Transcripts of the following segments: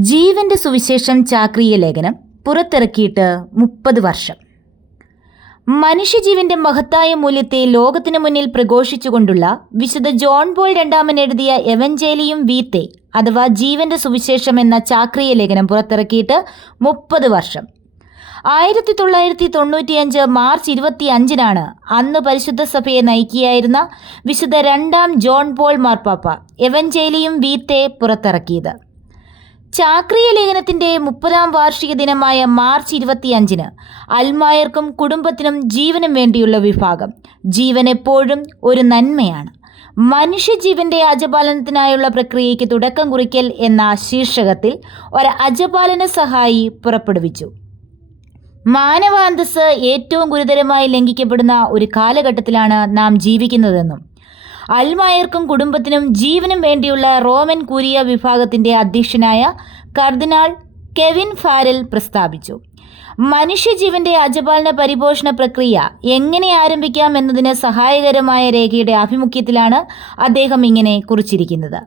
ജീവന്റെ സുവിശേഷം ചാക്രിയ ലേഖനം പുറത്തിറക്കിയിട്ട് 30 വർഷം. മനുഷ്യജീവന്റെ മഹത്തായ മൂല്യത്തെ ലോകത്തിനു മുന്നിൽ പ്രഘോഷിച്ചുകൊണ്ടുള്ള വിശുദ്ധ ജോൺ പോൾ രണ്ടാമൻ എഴുതിയ എവഞ്ചേലിയും വീത്തെ അഥവാ ജീവന്റെ സുവിശേഷം എന്ന ചാക്രിയ ലേഖനം പുറത്തിറക്കിയിട്ട് 30 വർഷം. 1995 മാർച്ച് 25-നാണ് അന്ന് പരിശുദ്ധ സഭയെ നയിക്കുകയായിരുന്ന വിശുദ്ധ രണ്ടാം ജോൺ പോൾ മാർപ്പാപ്പ എവഞ്ചേലിയും വീത്തെ പുറത്തിറക്കിയത്. ചാക്രിയ ലേഖനത്തിന്റെ 30-ാം വാർഷിക ദിനമായ മാർച്ച് 25-ന് അൽമായർക്കും കുടുംബത്തിനും ജീവനും വേണ്ടിയുള്ള വിഭാഗം. ജീവൻ എപ്പോഴും ഒരു നന്മയാണ്. മനുഷ്യജീവന്റെ അജപാലനത്തിനായുള്ള പ്രക്രിയയ്ക്ക് തുടക്കം കുറിക്കൽ എന്ന ശീർഷകത്തിൽ ഒരു അജപാലന സഹായി പുറപ്പെടുവിച്ചു. മാനവാന്തസ് ഏറ്റവും ഗുരുതരമായി ലംഘിക്കപ്പെടുന്ന ഒരു കാലഘട്ടത്തിലാണ് നാം ജീവിക്കുന്നതെന്നും അൽമായർക്കും കുടുംബത്തിനും ജീവനും വേണ്ടിയുള്ള റോമൻ കൂരിയ വിഭാഗത്തിന്റെ അധ്യക്ഷനായ കർദിനാൾ കെവിൻ ഫാരൽ പ്രസ്താവിച്ചു. മനുഷ്യജീവന്റെ അജപാലന പരിപോഷണ പ്രക്രിയ എങ്ങനെ ആരംഭിക്കാം എന്നതിന് സഹായകരമായ രേഖയുടെ ആഭിമുഖ്യത്തിലാണ് അദ്ദേഹം ഇങ്ങനെ കുറിച്ചിരിക്കുന്നത്.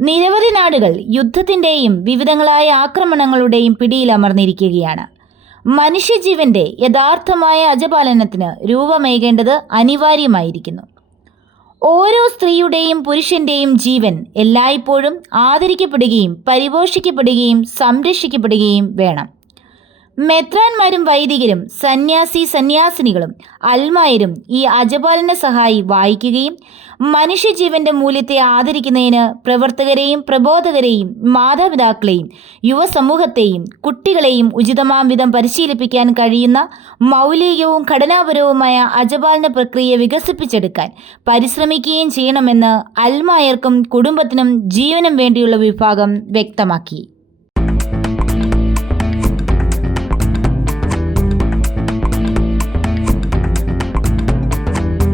നിരവധി നാടുകൾ യുദ്ധത്തിന്റെയും വിവിധങ്ങളായ ആക്രമണങ്ങളുടെയും പിടിയിലമർന്നിരിക്കുകയാണ്. മനുഷ്യജീവന്റെ യഥാർത്ഥമായ അജപാലനത്തിന് രൂപമേകേണ്ടത് അനിവാര്യമായിരിക്കുന്നു. ഓരോ സ്ത്രീയുടെയും പുരുഷന്റെയും ജീവൻ എല്ലായ്പ്പോഴും ആദരിക്കപ്പെടുകയും പരിപോഷിക്കപ്പെടുകയും സംരക്ഷിക്കപ്പെടുകയും വേണം. മെത്രാന്മാരും വൈദികരും സന്യാസിനികളും അൽമായരും ഈ അജപാലന സഹായി വായിക്കുകയും മനുഷ്യജീവന്റെ മൂല്യത്തെ ആദരിക്കുന്നതിന് പ്രവർത്തകരെയും പ്രബോധകരെയും മാതാപിതാക്കളെയും യുവസമൂഹത്തെയും കുട്ടികളെയും ഉചിതമാം വിധം പരിശീലിപ്പിക്കാൻ കഴിയുന്ന മൗലികവും ഘടനാപരവുമായ അജപാലന പ്രക്രിയ വികസിപ്പിച്ചെടുക്കാൻ പരിശ്രമിക്കുകയും ചെയ്യണമെന്ന് അൽമായർക്കും കുടുംബത്തിനും ജീവനും വേണ്ടിയുള്ള വിഭാഗം വ്യക്തമാക്കി.